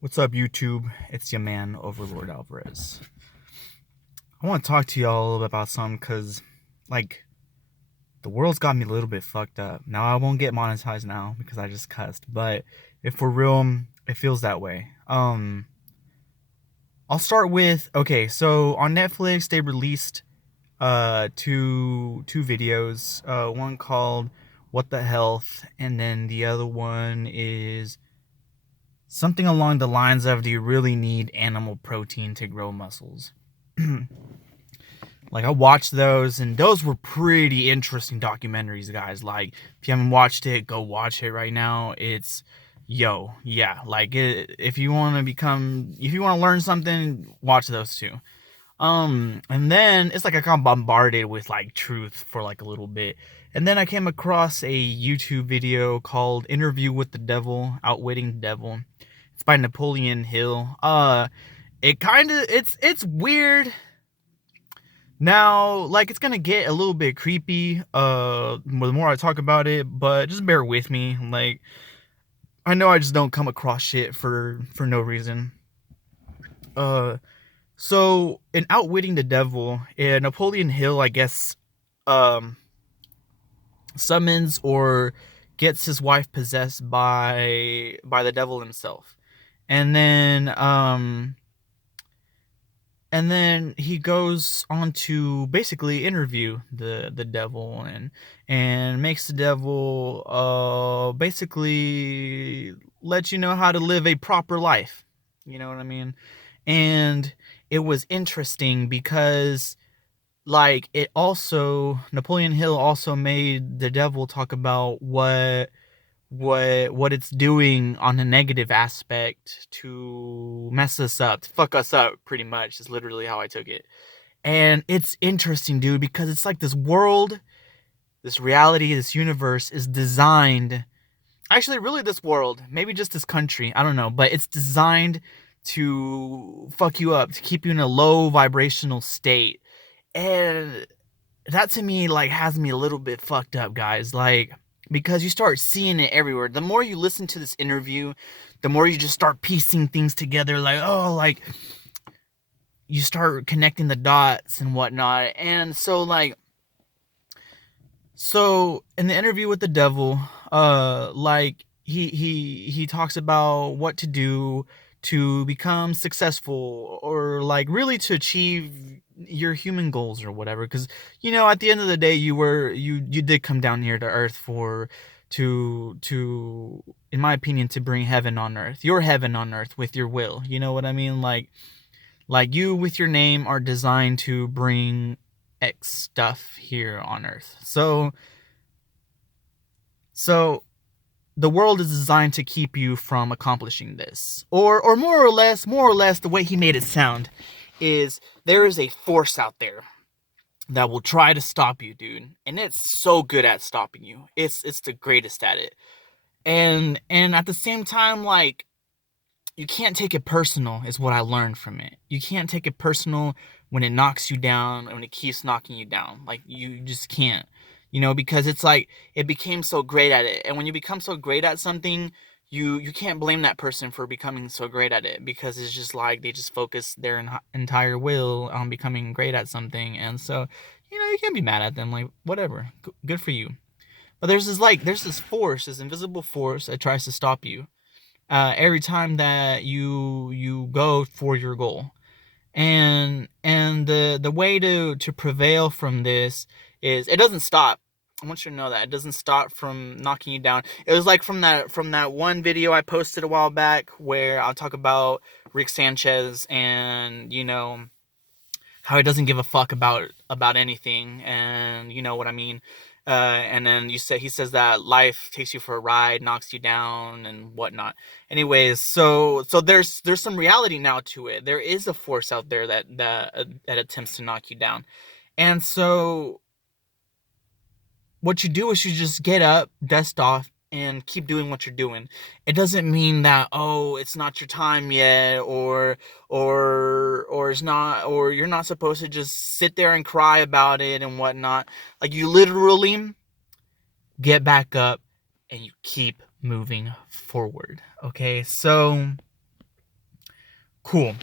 What's up, YouTube? It's your man, Overlord Alvarez. I want to talk to y'all about something because, like, the world's got me a little bit fucked up. Now, I won't get monetized now because I just cussed, but if we're real, it feels that way. I'll start with, okay, so on Netflix, they released two videos. One called What the Health, and then the other one is something along the lines of, do you really need animal protein to grow muscles? Like, I watched those, and those were pretty interesting documentaries, guys. Like, if you haven't watched it, go watch it right now. It's yeah. Like, if you want to learn something, watch those two. And then it's like I got bombarded with like truth for like a little bit. And then I came across a YouTube video called Interview with the Devil, Outwitting the Devil. It's by Napoleon Hill. It's weird. Now, like, it's gonna get a little bit creepy the more I talk about it, but just bear with me. Like, I know I just don't come across shit for no reason. Uh so in Outwitting the Devil, Napoleon Hill, I guess, um summons or gets his wife possessed by the devil himself. And then he goes on to basically interview the devil, and makes the devil basically let you know how to live a proper life. You know what I mean? And it was interesting because, like, it also, Napoleon Hill also made the devil talk about what it's doing on a negative aspect to mess us up, to fuck us up, pretty much, is literally how I took it. And it's interesting, dude, because it's like this world, this reality, this universe is designed, actually, really, this world, maybe just this country, I don't know, but it's designed to fuck you up, to keep you in a low vibrational state. And that, to me, like, has me a little bit fucked up, guys. Like, because you start seeing it everywhere. The more you listen to this interview, the more you just start piecing things together. Like, oh, like, you start connecting the dots and whatnot. And so, like, so in the interview with the devil, like, he talks about what to do to become successful, or like really to achieve your human goals or whatever. Because, at the end of the day, you did come down here to earth for, to in my opinion, to bring heaven on earth, your heaven on earth, with your will. You know what I mean? Like, you with your name are designed to bring X stuff here on earth. So the world is designed to keep you from accomplishing this. Or more or less, the way he made it sound is, there is a force out there that will try to stop you, dude. And it's so good at stopping you. It's the greatest at it. And at the same time, like, you can't take it personal, is what I learned from it. You can't take it personal when it knocks you down, when it keeps knocking you down. Like, you just can't. Because it's like, it became so great at it. And when you become so great at something, you can't blame that person for becoming so great at it, because it's just like they just focus their entire will on becoming great at something. And so, you can't be mad at them. Like, whatever. Good for you. But there's this force, this invisible force that tries to stop you every time that you go for your goal. And the way to prevail from this is, it doesn't stop. I want you to know that it doesn't stop from knocking you down. It was like from that one video I posted a while back, where I'll talk about Rick Sanchez, and how he doesn't give a fuck about anything, and you know what I mean. And then he says that life takes you for a ride, knocks you down, and whatnot. Anyways, so there's some reality now to it. There is a force out there that attempts to knock you down, and so what you do is you just get up, dust off, and keep doing what you're doing. It doesn't mean that, oh, it's not your time yet, or it's not, or you're not supposed to just sit there and cry about it and whatnot. Like, you literally get back up and you keep moving forward. Okay, so Cool.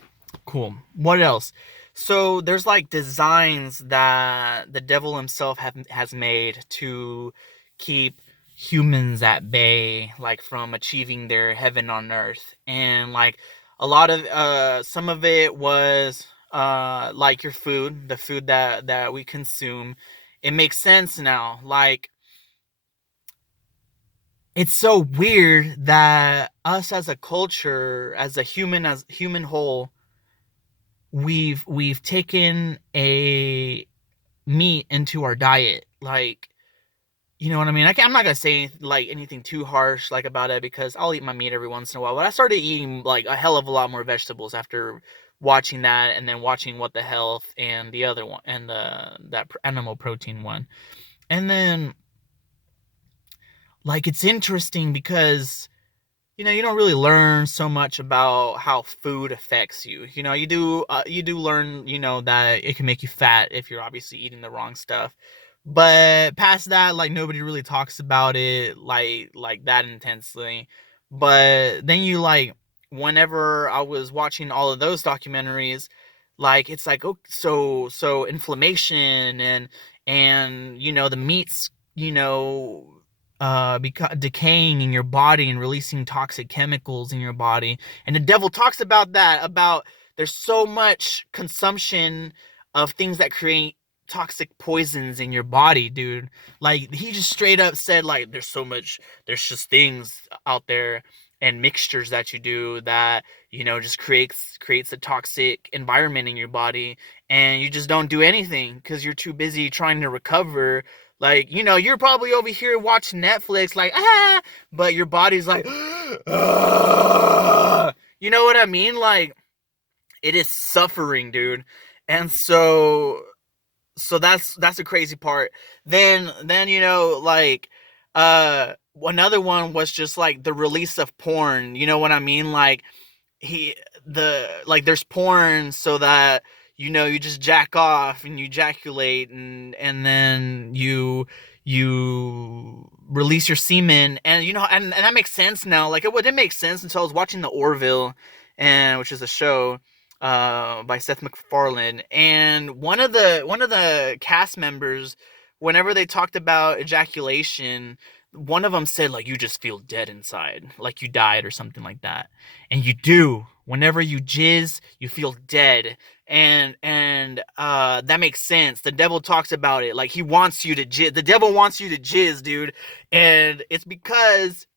Cool. What else? So there's like designs that the devil himself has made to keep humans at bay, like from achieving their heaven on earth. And like a lot of some of it was like your food, the food that we consume. It makes sense now. Like it's so weird that us as a culture, as human whole, we've taken a meat into our diet. Like, you know what I mean? I'm not gonna say like anything too harsh like about it, because I'll eat my meat every once in a while. But I started eating like a hell of a lot more vegetables after watching that, and then watching What the Health and the other one, and that animal protein one. And then like it's interesting because you don't really learn so much about how food affects you. You do learn, that it can make you fat if you're obviously eating the wrong stuff. But past that, like nobody really talks about it like that intensely. But then whenever I was watching all of those documentaries, like it's like, oh, so inflammation and the meats, decaying in your body and releasing toxic chemicals in your body. And the devil talks about that, about there's so much consumption of things that create toxic poisons in your body, dude. Like he just straight up said, like, there's just things out there and mixtures that you do that just creates a toxic environment in your body, and you just don't do anything because you're too busy trying to recover. Like, you're probably over here watching Netflix, like, but your body's like, ah. You know what I mean? Like, it is suffering, dude. And so that's the crazy part. Then another one was just like the release of porn. You know what I mean? Like he there's porn so that you just jack off and you ejaculate, and then you release your semen, and and that makes sense now. Like it didn't make sense until I was watching the Orville, and which is a show by Seth MacFarlane. And one of the cast members, whenever they talked about ejaculation, one of them said, like, you just feel dead inside, like you died or something like that. And you do. Whenever you jizz, you feel dead. And that makes sense. The devil talks about it. Like, he wants you to jizz. The devil wants you to jizz, dude. And it's because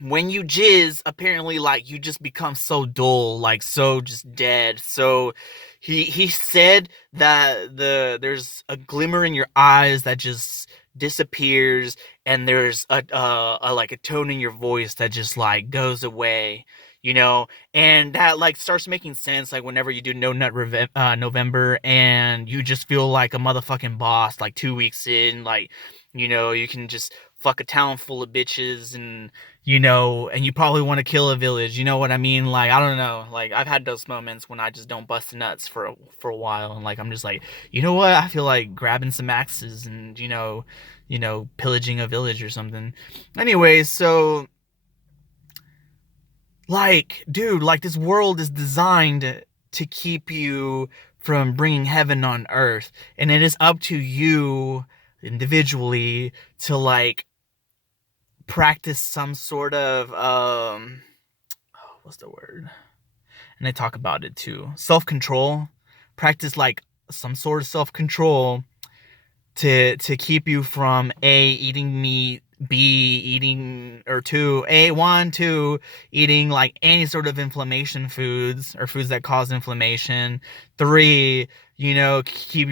when you jizz, apparently, like, you just become so dull, like, so just dead. So he said that there's a glimmer in your eyes that just disappears, and there's a like a tone in your voice that just like goes away, and that like starts making sense, like whenever you do No Nut November, and you just feel like a motherfucking boss, like 2 weeks in, like, you can just fuck a town full of bitches, and you probably want to kill a village. You know what I mean? Like, I don't know. Like, I've had those moments when I just don't bust nuts for a while, and like I'm just like, you know what? I feel like grabbing some axes and pillaging a village or something. Anyways, so like, dude, like this world is designed to keep you from bringing heaven on earth, and it is up to you individually to like practice some sort of what's the word? And they talk about it too. Self-control. Practice like some sort of self-control to keep you from A, eating meat, B, eating, or two, eating like any sort of inflammation foods or foods that cause inflammation. Three, keep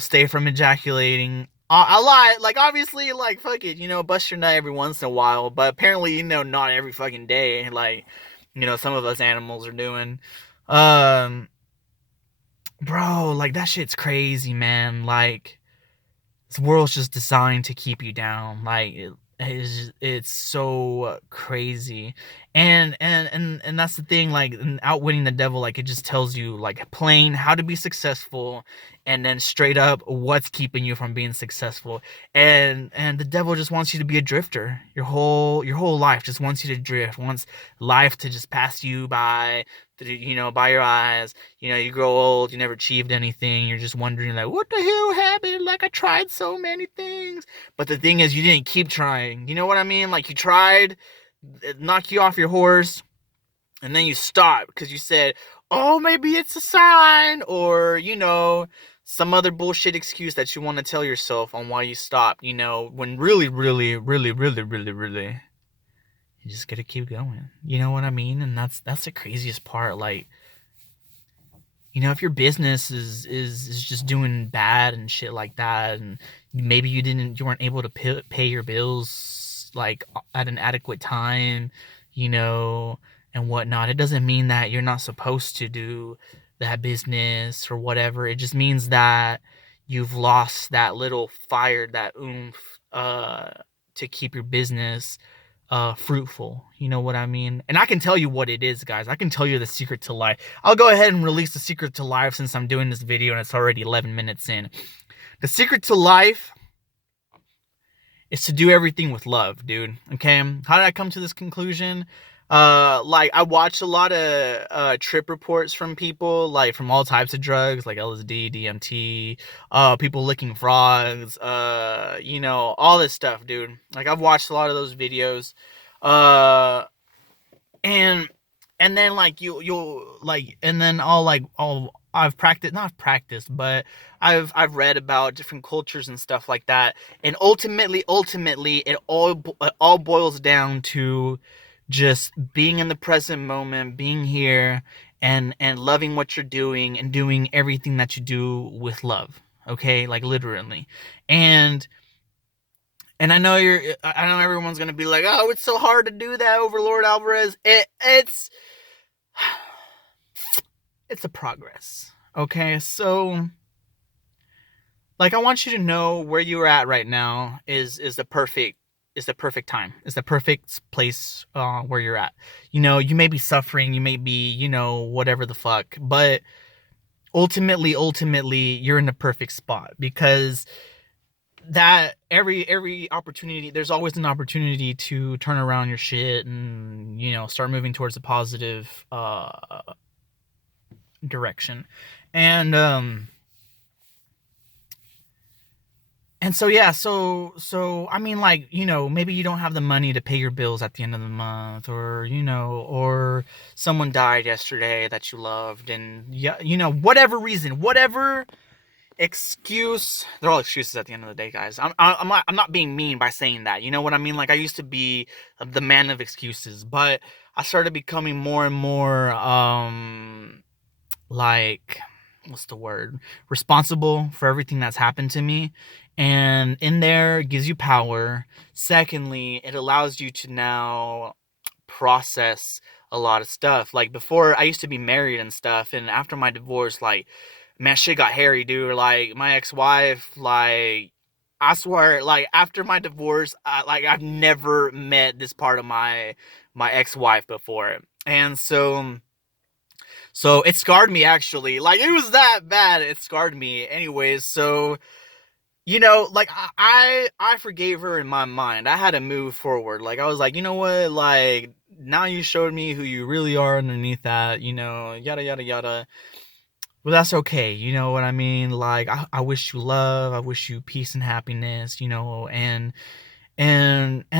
stay from ejaculating a lot. Like, obviously, like, fuck it, bust your nut every once in a while, but apparently, not every fucking day, like, some of us animals are doing. Bro, like, that shit's crazy, man. Like, this world's just designed to keep you down. Like, it's so crazy. And that's the thing, like, outwitting the devil, like, it just tells you, like, plain how to be successful, and then straight up what's keeping you from being successful. And the devil just wants you to be a drifter. Your whole life just wants you to drift, wants life to just pass you by, by your eyes. You grow old, you never achieved anything, you're just wondering, like, what the hell happened? Like, I tried so many things. But the thing is, you didn't keep trying. You know what I mean? Like, you tried, it knocked you off your horse, and then you stop because you said, oh, maybe it's a sign, or some other bullshit excuse that you want to tell yourself on why you stopped, when really, really, really, really, really, really, you just gotta keep going. You know what I mean? And that's the craziest part. Like, if your business is just doing bad and shit like that, and maybe you weren't able to pay your bills, like, at an adequate time, you know, and whatnot, it doesn't mean that you're not supposed to do that business or whatever. It just means that you've lost that little fire, that oomph, to keep your business fruitful. You know what I mean? And I can tell you what it is, guys. I can tell you the secret to life. I'll go ahead and release the secret to life since I'm doing this video and it's already 11 minutes in. The secret to life is to do everything with love, dude. Okay? How did I come to this conclusion? Like, I watched a lot of trip reports from people, like, from all types of drugs, like LSD, DMT, people licking frogs, all this stuff, dude. Like, I've watched a lot of those videos. Uh and and then, like, you'll like, and then all I've practiced, not practiced, but I've read about different cultures and stuff like that. And ultimately, it all boils down to just being in the present moment, being here, and loving what you're doing, and doing everything that you do with love. Okay? Like, literally. And I know everyone's gonna be like, oh, it's so hard to do that, Overlord Alvarez. It's a progress. Okay, so, like, I want you to know where you're at right now is the perfect time. Is the perfect place where you're at. You may be suffering, you may be, whatever the fuck, but ultimately you're in the perfect spot, because that every opportunity, there's always an opportunity to turn around your shit and, start moving towards a positive direction. And so, yeah, so I mean, like, maybe you don't have the money to pay your bills at the end of the month, or someone died yesterday that you loved, and, yeah, whatever reason, whatever excuse. They're all excuses at the end of the day, guys. I'm not being mean by saying that. You know what I mean? Like, I used to be the man of excuses, but I started becoming more and more like, what's the word, responsible for everything that's happened to me. And in there, it gives you power. Secondly, it allows you to now process a lot of stuff. Like, before, I used to be married and stuff, and after my divorce, like, man, shit got hairy, dude. Like, my ex-wife, like, I swear, like, after my divorce, I've never met this part of my ex-wife before. And so it scarred me, actually. Like, it was that bad. It scarred me. Anyways, so, like, I forgave her in my mind. I had to move forward. Like, I was like, you know what? Like, now you showed me who you really are underneath that, yada, yada, yada. Well, that's okay. You know what I mean? Like, I wish you love. I wish you peace and happiness, and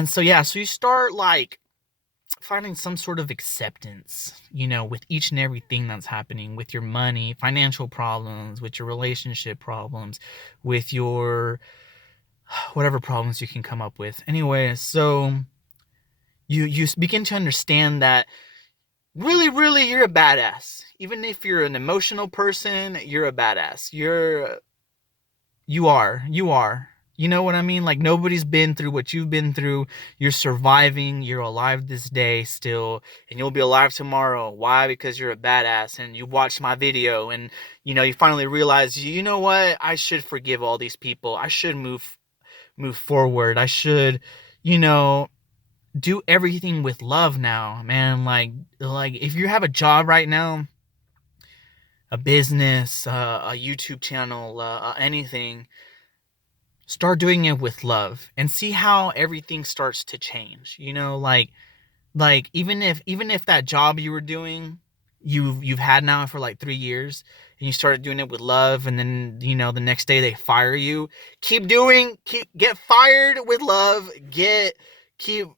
so, yeah, so you start, like, finding some sort of acceptance, with each and everything that's happening, with your money, financial problems, with your relationship problems, with your whatever problems you can come up with. Anyway, so you begin to understand that really, really, you're a badass. Even if you're an emotional person, you're a badass. You are. You know what I mean? Like, nobody's been through what you've been through. You're surviving. You're alive this day still, and you'll be alive tomorrow. Why? Because you're a badass, and you watched my video, and, you finally realize, you know what? I should forgive all these people. I should move forward. I should, you know, do everything with love now, man. Like if you have a job right now, a business, a YouTube channel, anything, start doing it with love and see how everything starts to change. Like even if that job you were doing, you've had now for like 3 years, and you started doing it with love, and then the next day they fire you. Get fired with love. Keep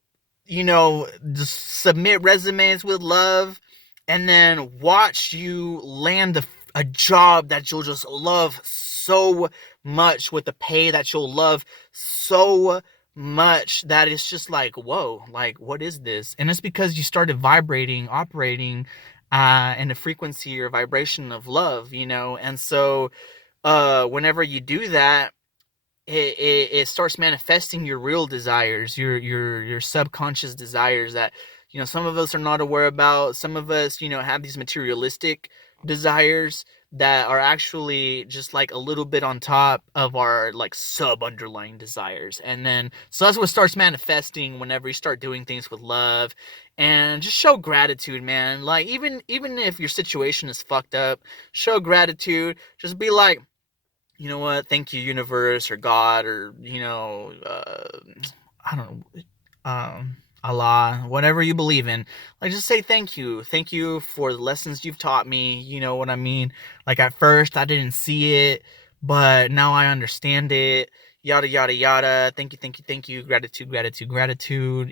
just submit resumes with love, and then watch you land a job that you'll just love so much, with the pay that you'll love so much, that it's just like, whoa, like, what is this? And it's because you started operating in a frequency or vibration of love, and so whenever you do that, it starts manifesting your real desires, your subconscious desires that some of us are not aware about. Some of us have these materialistic desires that are actually just like a little bit on top of our like sub underlying desires. And then so that's what starts manifesting whenever you start doing things with love. And just show gratitude, man. Like even if your situation is fucked up, show gratitude. Just be like, you know what, thank you, universe, or God, or I don't know, Allah, whatever you believe in. Like, just say thank you for the lessons you've taught me. You know what I mean? Like, at first I didn't see it, but now I understand it. Yada yada yada. Thank you. Gratitude, gratitude, gratitude.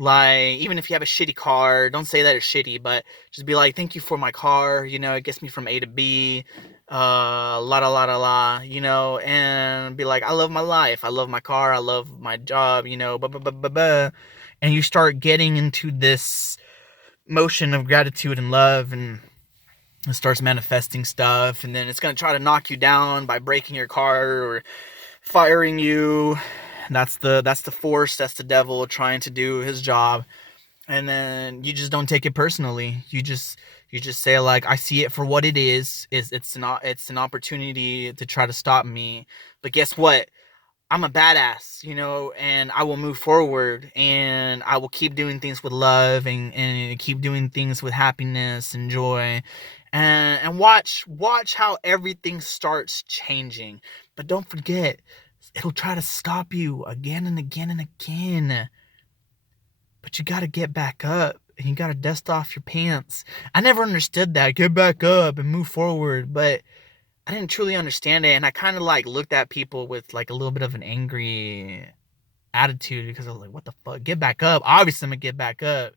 Like, even if you have a shitty car, don't say that it's shitty, but just be like, thank you for my car. It gets me from A to B. La da la da la. And be like, I love my life. I love my car. I love my job. Blah blah blah blah blah. And you start getting into this motion of gratitude and love, and it starts manifesting stuff. And then it's gonna try to knock you down by breaking your car or firing you. That's the force. That's the devil trying to do his job. And then you just don't take it personally. You just say, like, I see it for what it is. It's an opportunity to try to stop me. But guess what? I'm a badass, and I will move forward, and I will keep doing things with love, and keep doing things with happiness and joy. And watch how everything starts changing. But don't forget, it'll try to stop you again and again and again. But you gotta get back up, and you gotta dust off your pants. I never understood that. Get back up and move forward. But I didn't truly understand it, and I kind of like looked at people with like a little bit of an angry attitude, because I was like, what the fuck? Get back up. Obviously I'm gonna get back up.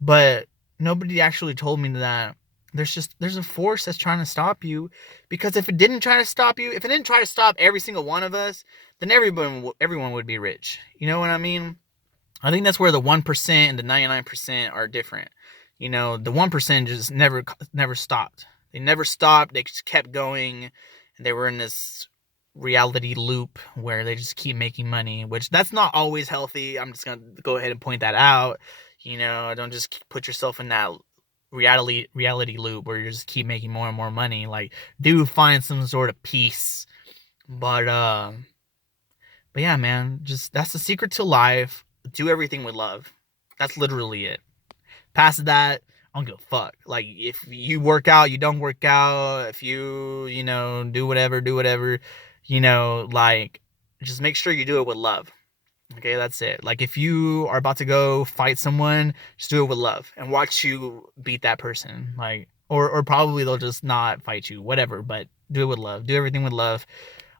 But nobody actually told me that there's a force that's trying to stop you. Because if it didn't try to stop you, if it didn't try to stop every single one of us, then everyone would be rich. You know what I mean? I think that's where the 1% and the 99% are different. The 1% just never stopped. They never stopped. They just kept going, and they were in this reality loop where they just keep making money, which that's not always healthy. I'm just gonna go ahead and point that out. Don't just put yourself in that reality loop where you just keep making more and more money. Like, do find some sort of peace. But yeah, man, just that's the secret to life. Do everything with love. That's literally it. Past that, I don't give a fuck. Like, if you work out, you don't work out. If you do whatever, like, just make sure you do it with love. Okay, that's it. Like, if you are about to go fight someone, just do it with love and watch you beat that person. Like, or probably they'll just not fight you, whatever, but do it with love. Do everything with love.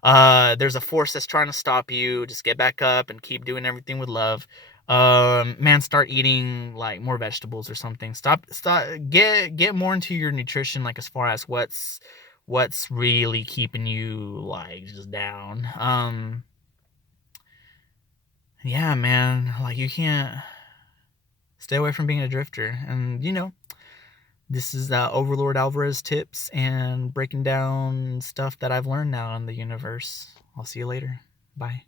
There's a force that's trying to stop you. Just get back up and keep doing everything with love. Man, start eating like more vegetables or something. Stop get more into your nutrition, like, as far as what's really keeping you like just down. Yeah, man, like, you can't stay away from being a drifter. And this is Overlord Alvarez tips and breaking down stuff that I've learned now in the universe. I'll see you later. Bye.